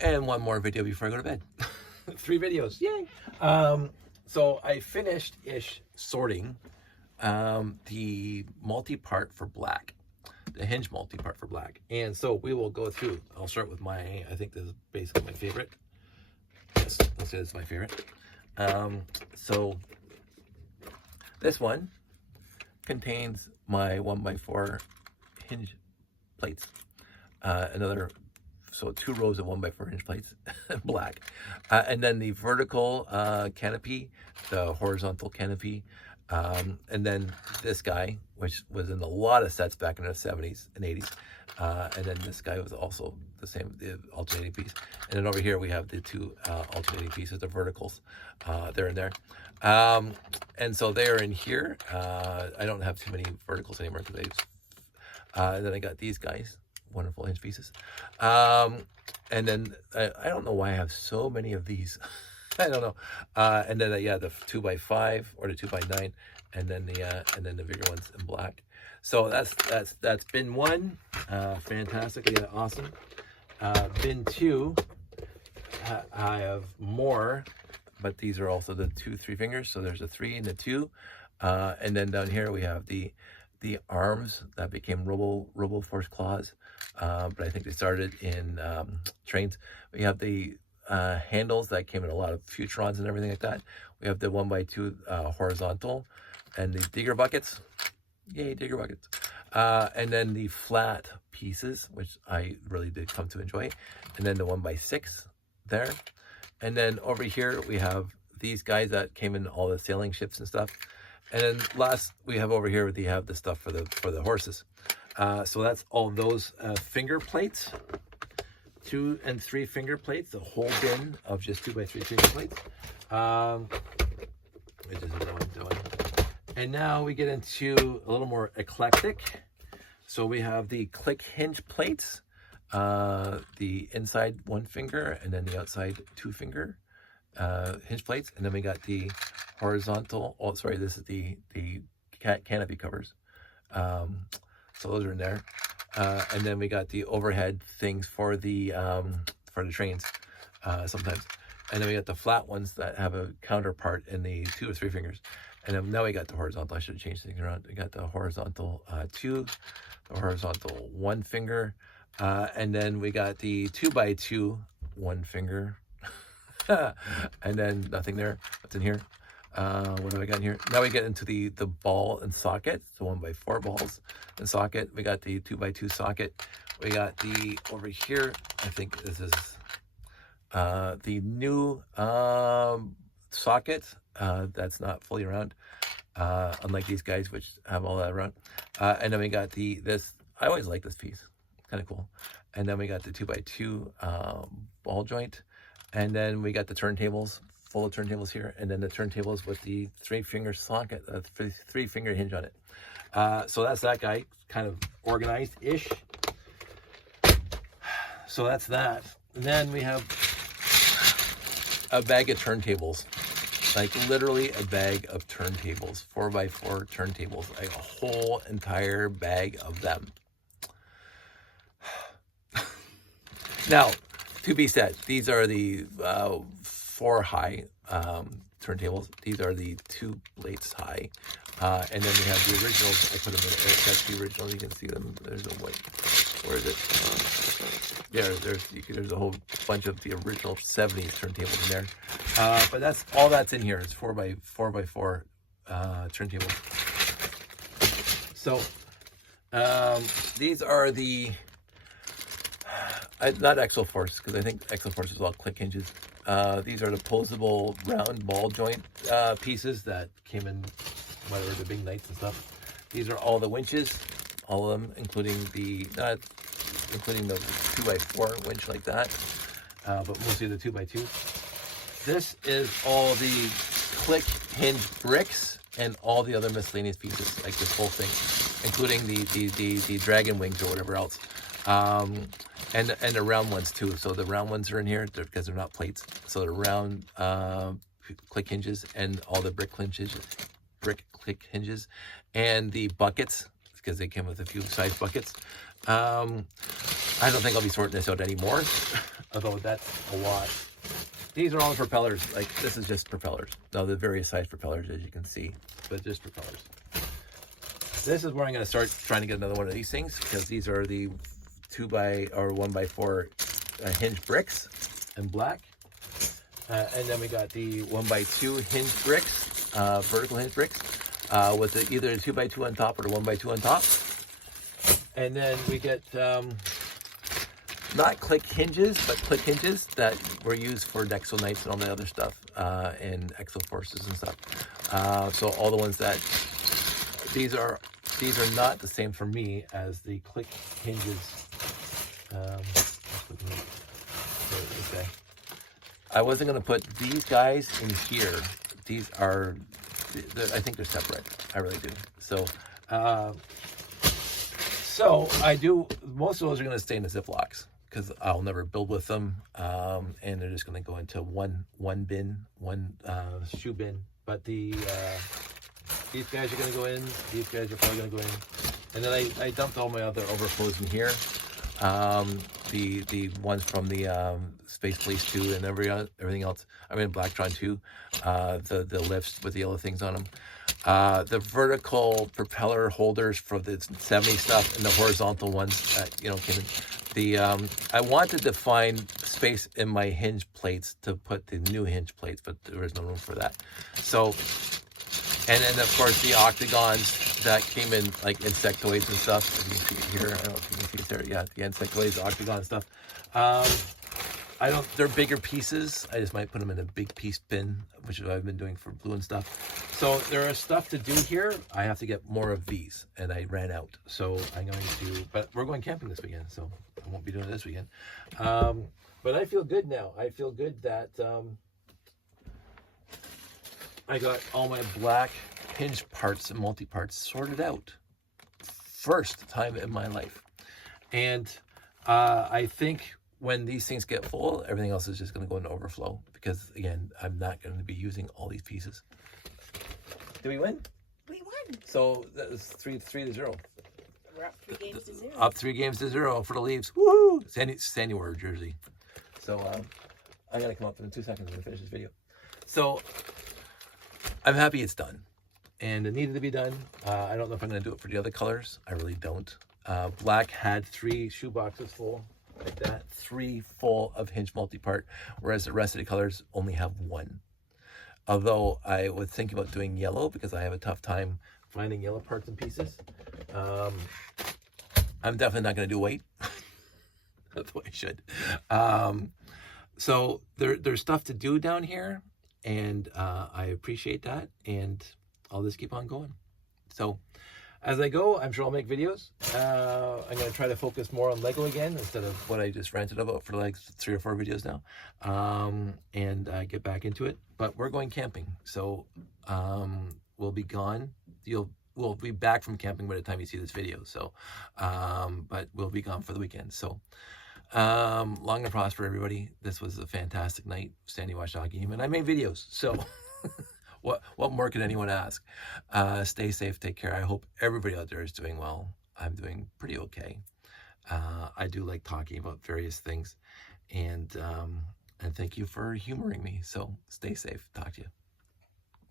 And one more video before I go to bed. 3 videos, yay! So I finished-ish sorting the multi-part for black, the Hinge multi-part for black. And so we will go through. I'll start with I think this is basically my favorite. Yes, let's say this is my favorite. So this one contains my 1x4 Hinge plates. So 2 rows of 1x4 Hinge plates, black. And then the vertical canopy, the horizontal canopy, and then this guy, which was in a lot of sets back in the 70s and 80s. And then this guy was also the same, the alternating piece. And then over here we have the 2 alternating pieces, the verticals, there and there. And so they're in here. I don't have too many verticals anymore because and then I got these guys, wonderful Hinge pieces. And then I don't know why I have so many of these. I don't know. And then yeah, the 2x5 or the 2x9, and then the bigger ones in black. So that's bin 1, fantastic, yeah, awesome. Bin 2, I have more, but these are also the 2 3 fingers. So there's a 3 and a 2, and then down here we have the arms that became Robo Force claws, but I think they started in trains. We have the handles that came in a lot of Futurons and everything like that. We have the 1x2 horizontal, and the digger buckets. Yay, digger buckets. And then the flat pieces, which I really did come to enjoy. And then the 1x6 there. And then over here we have these guys that came in all the sailing ships and stuff. And then last we have over here, we have the stuff for the horses. So that's all those finger plates, 2 and 3 finger plates, the whole bin of just 2x3 finger plates. Which is what I'm doing. And now we get into a little more eclectic. So we have the click hinge plates, the inside 1 finger and then the outside 2 finger hinge plates. And then we got the horizontal, oh sorry, this is the canopy covers. So those are in there. And then we got the overhead things for the trains sometimes. And then we got the flat ones that have a counterpart in the 2 or 3 fingers. And then now we got the horizontal. I should have changed things around. We got the horizontal 2, the horizontal 1 finger, and then we got the 2x2 1 finger, and then nothing there. What's in here? What have I got in here? Now we get into the ball and socket, the 1x4 balls and socket. We got the 2x2 socket. We got the over here. I think this is the new socket that's not fully around, unlike these guys which have all that around. And then we got this. I always like this piece, kind of cool. And then we got the 2x2 ball joint, and then we got the turntables, full of turntables here, and then the turntables with the 3-finger socket, 3-finger hinge on it. So that's that guy, kind of organized-ish. So that's that. And then we have a bag of turntables, like literally a bag of turntables, 4x4 turntables, like a whole entire bag of them. Now, to be said, these are the 4 high turntables. These are the 2 plates high. And then we have the originals. I put them in it. That's the original. You can see them. There's a white. Where is it? Yeah, there's a whole bunch of the original 70s turntables in there. But that's all that's in here. It's 4x4 turntables. So these are the not Exo Force, because I think Exo Force is all click hinges. These are the posable round ball joint pieces that came in whatever the big nights and stuff. These are all the winches, all of them, including the 2x4 winch like that, but mostly the 2x2. This is all the click hinge bricks and all the other miscellaneous pieces, like this whole thing, including the dragon wings or whatever else. And the round ones too. So the round ones are in here because they're not plates. So the round click hinges and all the brick click hinges, and the buckets, because they came with a few size buckets. I don't think I'll be sorting this out anymore. although that's a lot. These are all the propellers. Like, this is just propellers. Now, the various size propellers, as you can see, but just propellers. This is where I'm going to start trying to get another one of these things, because these are the 1x4 Hinge bricks in black. And then we got the 1x2 Hinge bricks, vertical Hinge bricks, with either a 2x2 on top or the 1x2 on top. And then we get not click hinges, but click hinges that were used for Nexo Knights and all the other stuff, and Exo Forces and stuff. So all the ones that, these are not the same for me as the click hinges. Okay. I wasn't going to put these guys in here. These are, I think they're separate. I really do. So, I do, most of those are going to stay in the Ziplocs, because I'll never build with them, and they're just going to go into one bin, one shoe bin. But these guys are going to go in. These guys are probably going to go in. And then I dumped all my other overflows in here. The ones from the Space Police 2 and everything else. I mean, Blacktron 2, the lifts with the yellow things on them. The vertical propeller holders for the 70 stuff, and the horizontal ones that, you know, came in. I wanted to find space in my hinge plates to put the new hinge plates, but there was no room for that. So, and then of course the octagons that came in, like insectoids and stuff. If you can see it here, I don't know if you can see it there. Yeah, the insectoids, octagon stuff. They're bigger pieces. I just might put them in a big piece bin, which is what I've been doing for glue and stuff. So there are stuff to do here. I have to get more of these, and I ran out. So I'm going to, but we're going camping this weekend, so I won't be doing it this weekend. But I feel good now. I feel good that I got all my black hinge parts and multi-parts sorted out. First time in my life. And I think when these things get full, everything else is just going to go into overflow, because again, I'm not going to be using all these pieces. Did we win? We won. So that was 3-0. We're up 3 games to 0. Up 3 games to 0 for the Leafs. Woohoo! Sandy wore a jersey. So I got to come up in 2 seconds to finish this video. So I'm happy it's done, and it needed to be done. I don't know if I'm going to do it for the other colors. I really don't. Black had 3 shoe boxes full, like that, 3 full of Hinge Multipart, whereas the rest of the colors only have 1. Although I was thinking about doing yellow, because I have a tough time finding yellow parts and pieces. I'm definitely not going to do white. That's what I should. So there's stuff to do down here, and I appreciate that, and I'll just keep on going. So as I go, I'm sure I'll make videos. I'm going to try to focus more on Lego again instead of what I just ranted about for like 3 or 4 videos now, and get back into it. But we're going camping, so we'll be gone. We'll be back from camping by the time you see this video. So, but we'll be gone for the weekend. So, long and prosper, everybody. This was a fantastic night. Sandy watched hockey game, and I made videos. So, what more can anyone ask? Stay safe, take care. I hope everybody out there is doing well. I'm doing pretty okay. I do like talking about various things, and thank you for humoring me. So, stay safe. Talk to you.